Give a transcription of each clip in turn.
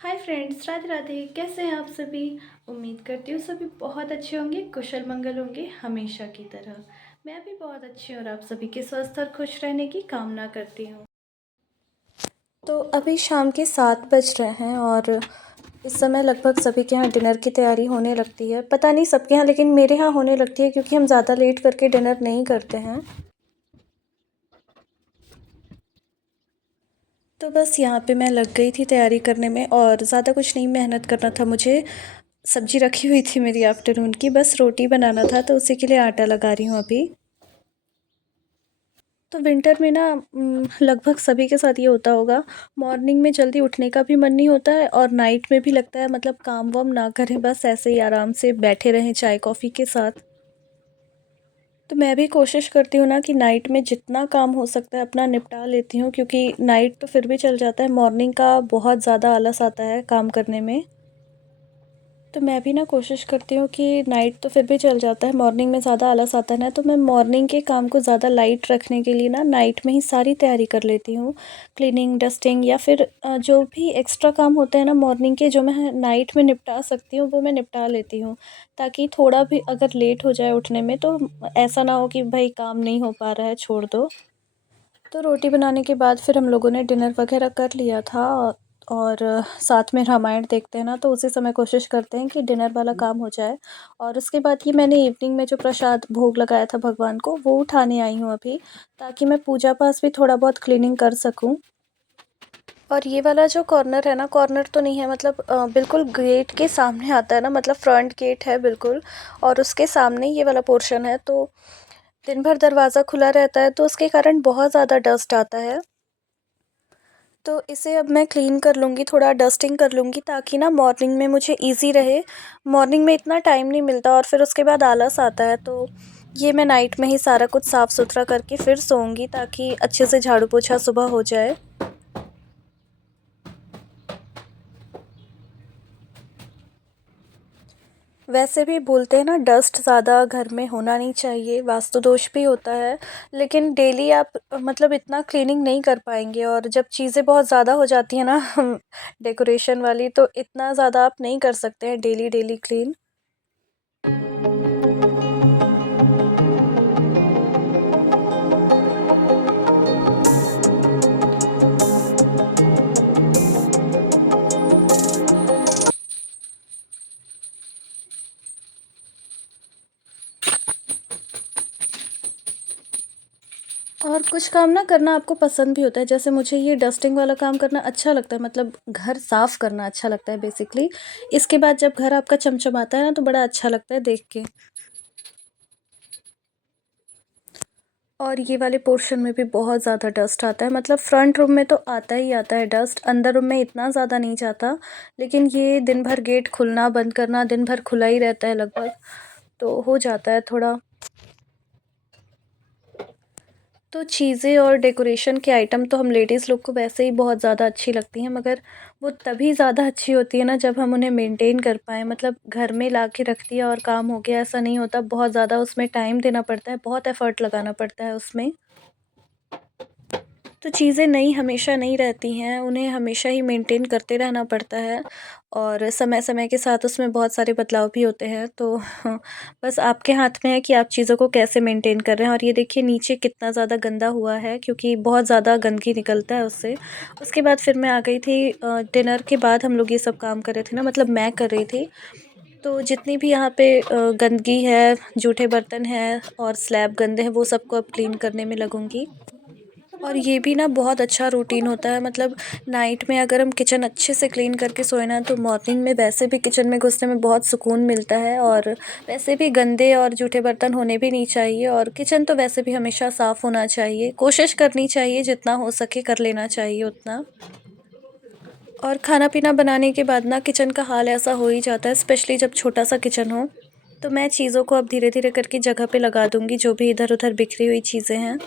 Hi friends, Radhe Radhe. कैसे हैं आप सभी? उम्मीद करती हूँ सभी बहुत अच्छे होंगे, कुशल मंगल होंगे हमेशा की तरह। मैं भी बहुत अच्छी हूँ और आप सभी के स्वस्थ और खुश रहने की कामना करती हूँ। तो अभी शाम के 7 बज रहे हैं और इस समय लगभग सभी के यहाँ डिनर की तैयारी होने लगती है। पता नहीं सबके यहाँ, लेकिन मेरे यहाँ होने लगती है क्योंकि हम ज़्यादा लेट करके डिनर नहीं करते हैं। तो बस यहाँ पे मैं लग गई थी तैयारी करने में और ज़्यादा कुछ नहीं मेहनत करना था मुझे। सब्जी रखी हुई थी मेरी आफ्टरनून की, बस रोटी बनाना था तो उसी के लिए आटा लगा रही हूँ अभी। तो विंटर में ना लगभग सभी के साथ ये होता होगा। मॉर्निंग में जल्दी उठने का भी मन नहीं होता है और नाइट में भी लगता है मतलब काम वाम ना करें, बस ऐसे ही आराम से बैठे रहें चाय कॉफ़ी के साथ। तो मैं भी कोशिश करती हूँ ना कि नाइट में जितना काम हो सकता है अपना निपटा लेती हूँ, क्योंकि नाइट तो फिर भी चल जाता है, मॉर्निंग का बहुत ज़्यादा आलस आता है काम करने में। तो मैं भी ना कोशिश करती हूँ कि नाइट तो फिर भी चल जाता है, मॉर्निंग में ज़्यादा आलस आता है ना, तो मैं मॉर्निंग के काम को ज़्यादा लाइट रखने के लिए ना नाइट में ही सारी तैयारी कर लेती हूँ। क्लीनिंग, डस्टिंग या फिर जो भी एक्स्ट्रा काम होते हैं ना मॉर्निंग के, जो मैं नाइट में निपटा सकती हूँ वो मैं निपटा लेती हूँ, ताकि थोड़ा भी अगर लेट हो जाए उठने में तो ऐसा ना हो कि भाई काम नहीं हो पा रहा है, छोड़ दो। तो रोटी बनाने के बाद फिर हम लोगों ने डिनर वगैरह कर लिया था और साथ में रामायण देखते हैं ना, तो उसी समय कोशिश करते हैं कि डिनर वाला काम हो जाए। और उसके बाद ये मैंने इवनिंग में जो प्रसाद भोग लगाया था भगवान को, वो उठाने आई हूँ अभी, ताकि मैं पूजा पास भी थोड़ा बहुत क्लीनिंग कर सकूँ। और ये वाला जो कॉर्नर है ना, कॉर्नर तो नहीं है, मतलब बिल्कुल गेट के सामने आता है ना, मतलब फ्रंट गेट है बिल्कुल, और उसके सामने ये वाला पोर्शन है। तो दिन भर दरवाज़ा खुला रहता है तो उसके कारण बहुत ज़्यादा डस्ट आता है। तो इसे अब मैं क्लीन कर लूँगी, थोड़ा डस्टिंग कर लूँगी, ताकि ना मॉर्निंग में मुझे ईज़ी रहे। मॉर्निंग में इतना टाइम नहीं मिलता और फिर उसके बाद आलस आता है, तो ये मैं नाइट में ही सारा कुछ साफ़ सुथरा करके फिर सोऊंगी, ताकि अच्छे से झाड़ू पोछा सुबह हो जाए। वैसे भी बोलते हैं ना, डस्ट ज़्यादा घर में होना नहीं चाहिए, वास्तु दोष भी होता है। लेकिन डेली आप मतलब इतना क्लीनिंग नहीं कर पाएंगे, और जब चीज़ें बहुत ज़्यादा हो जाती हैं ना डेकोरेशन वाली, तो इतना ज़्यादा आप नहीं कर सकते हैं डेली डेली क्लीन। और कुछ काम ना करना आपको पसंद भी होता है, जैसे मुझे ये डस्टिंग वाला काम करना अच्छा लगता है, मतलब घर साफ़ करना अच्छा लगता है बेसिकली। इसके बाद जब घर आपका चमचमाता है ना, तो बड़ा अच्छा लगता है देख के। और ये वाले पोर्शन में भी बहुत ज़्यादा डस्ट आता है, मतलब फ्रंट रूम में तो आता ही आता है डस्ट, अंदर रूम में इतना ज़्यादा नहीं जाता। लेकिन ये दिन भर गेट खुलना बंद करना, दिन भर खुला ही रहता है लगभग, तो हो जाता है थोड़ा। तो चीज़ें और डेकोरेशन के आइटम तो हम लेडीज़ लोग को वैसे ही बहुत ज़्यादा अच्छी लगती हैं, मगर वो तभी ज़्यादा अच्छी होती है ना जब हम उन्हें मेंटेन कर पाएँ। मतलब घर में ला के रख दिया और काम हो गया, ऐसा नहीं होता, बहुत ज़्यादा उसमें टाइम देना पड़ता है, बहुत एफ़र्ट लगाना पड़ता है उसमें। तो चीज़ें नई हमेशा नहीं रहती हैं, उन्हें हमेशा ही मेंटेन करते रहना पड़ता है, और समय-समय के साथ उसमें बहुत सारे बदलाव भी होते हैं। तो बस आपके हाथ में है कि आप चीज़ों को कैसे मेंटेन कर रहे हैं। और ये देखिए नीचे कितना ज़्यादा गंदा हुआ है, क्योंकि बहुत ज़्यादा गंदगी निकलता है उससे। उसके बाद फिर मैं आ गई थी, डिनर के बाद हम लोग ये सब काम कर रहे थे ना, मतलब मैं कर रही थी। तो जितनी भी यहाँ पे गंदगी है, जूठे बर्तन हैं और स्लैब गंदे हैं, वो सबको अब क्लीन करने में लगूँगी। और ये भी ना बहुत अच्छा रूटीन होता है, मतलब नाइट में अगर हम किचन अच्छे से क्लीन करके सोए ना, तो मॉर्निंग में वैसे भी किचन में घुसने में बहुत सुकून मिलता है। और वैसे भी गंदे और जूठे बर्तन होने भी नहीं चाहिए, और किचन तो वैसे भी हमेशा साफ़ होना चाहिए, कोशिश करनी चाहिए, जितना हो सके कर लेना चाहिए उतना। और खाना पीना बनाने के बाद ना किचन का हाल ऐसा हो ही जाता है, स्पेशली जब छोटा सा किचन हो। तो मैं चीज़ों को अब धीरे धीरे करके जगह पे लगा दूँगी, जो भी इधर उधर बिखरी हुई चीज़ें हैं।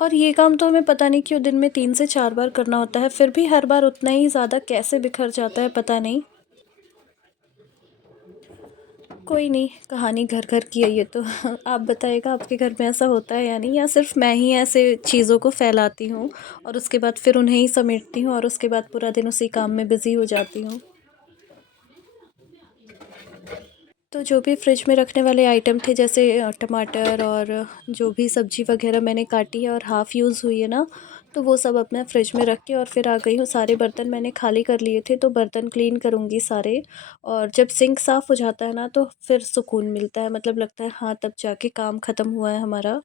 और ये काम तो हमें पता नहीं क्यों दिन में 3 से 4 बार करना होता है, फिर भी हर बार उतना ही ज़्यादा कैसे बिखर जाता है पता नहीं। कोई नहीं, कहानी घर-घर की है ये तो। आप बताइएगा आपके घर में ऐसा होता है या नहीं, या सिर्फ़ मैं ही ऐसे चीज़ों को फैलाती हूँ और उसके बाद फिर उन्हें ही समेटती हूँ और उसके बाद पूरा दिन उसी काम में बिज़ी हो जाती हूँ। तो जो भी फ्रिज में रखने वाले आइटम थे, जैसे टमाटर और जो भी सब्ज़ी वग़ैरह मैंने काटी है और हाफ़ यूज़ हुई है ना, तो वो सब अब मैं फ्रिज में रख के और फिर आ गई हूँ। सारे बर्तन मैंने खाली कर लिए थे, तो बर्तन क्लीन करूँगी सारे। और जब सिंक साफ़ हो जाता है ना, तो फिर सुकून मिलता है, मतलब लगता है हाँ, तब जाके काम ख़त्म हुआ है हमारा।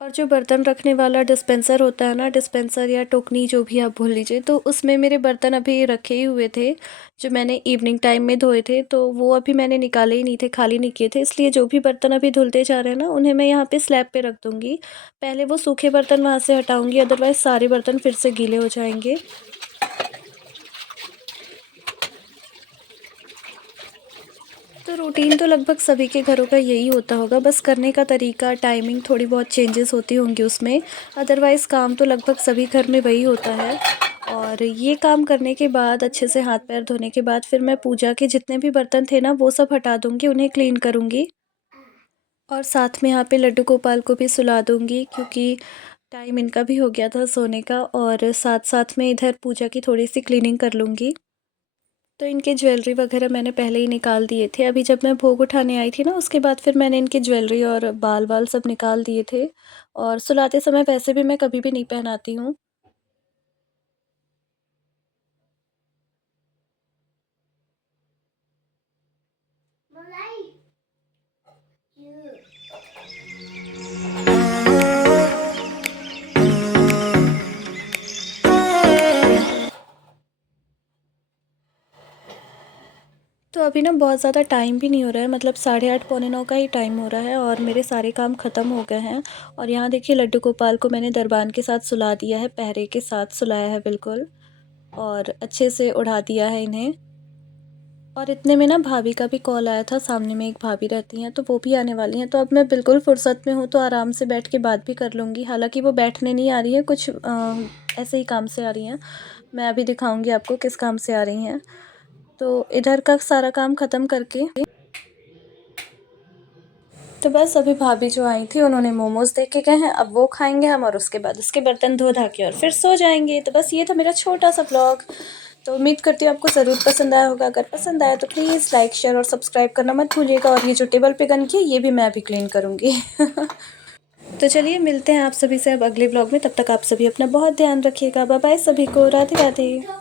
और जो बर्तन रखने वाला डिस्पेंसर होता है ना, डिस्पेंसर या टोकनी जो भी आप बोल लीजिए, तो उसमें मेरे बर्तन अभी रखे ही हुए थे, जो मैंने इवनिंग टाइम में धोए थे, तो वो अभी मैंने निकाले ही नहीं थे, खाली नहीं किए थे। इसलिए जो भी बर्तन अभी धुलते जा रहे हैं ना, उन्हें मैं यहाँ पे स्लैब पे रख दूँगी। पहले वो सूखे बर्तन वहाँ से हटाऊँगी, अदरवाइज़ सारे बर्तन फिर से गीले हो जाएँगे। तो रूटीन तो लगभग सभी के घरों का यही होता होगा, बस करने का तरीका, टाइमिंग थोड़ी बहुत चेंजेस होती होंगी उसमें। अदरवाइज़ काम तो लगभग सभी घर में वही होता है। और ये काम करने के बाद, अच्छे से हाथ पैर धोने के बाद, फिर मैं पूजा के जितने भी बर्तन थे ना, वो सब हटा दूँगी, उन्हें क्लीन करूँगी। और साथ में यहाँ पे लड्डू गोपाल को भी सुला दूँगी, क्योंकि टाइम इनका भी हो गया था सोने का, और साथ-साथ में इधर पूजा की थोड़ी-सी क्लीनिंग कर लूँगी। तो इनके ज्वेलरी वगैरह मैंने पहले ही निकाल दिए थे। अभी जब मैं भोग उठाने आई थी ना, उसके बाद फिर मैंने इनकी ज्वेलरी और बाल-वाल सब निकाल दिए थे। और सुलाते समय वैसे भी मैं कभी भी नहीं पहनाती हूँ। तो अभी ना बहुत ज़्यादा टाइम भी नहीं हो रहा है, मतलब 8:30 पौने 9 का ही टाइम हो रहा है और मेरे सारे काम ख़त्म हो गए हैं। और यहाँ देखिए, लड्डू गोपाल को मैंने दरबान के साथ सुला दिया है, पहरे के साथ सुलाया है बिल्कुल, और अच्छे से उड़ा दिया है इन्हें। और इतने में ना भाभी का भी कॉल आया था, सामने में एक भाभी रहती हैं, तो वो भी आने वाली हैं। तो अब मैं बिल्कुल फ़ुर्सत में हूँ, तो आराम से बैठ के बात भी कर लूँगी। हालाँकि वो बैठने नहीं आ रही हैं, कुछ ऐसे ही काम से आ रही हैं। मैं अभी दिखाऊँगी आपको किस काम से आ रही हैं। तो इधर का सारा काम ख़त्म करके, तो बस अभी भाभी जो आई थी, उन्होंने मोमोज़ दे के गए हैं, अब वो खाएँगे हम, और उसके बाद उसके बर्तन धो-धा के और फिर सो जाएँगे। तो बस ये था मेरा छोटा-सा व्लॉग। तो उम्मीद करती हूँ आपको ज़रूर पसंद आया होगा। अगर पसंद आया तो प्लीज़ लाइक, शेयर और सब्सक्राइब करना मत भूलिएगा। और ये जो टेबल पे गंदगी है, ये भी मैं अभी क्लीन करूँगी। तो चलिए, मिलते हैं आप सभी से अब अगले व्लॉग में। तब तक आप सभी अपना बहुत ध्यान रखिएगा। बाय बाय सभी को। राधे राधे।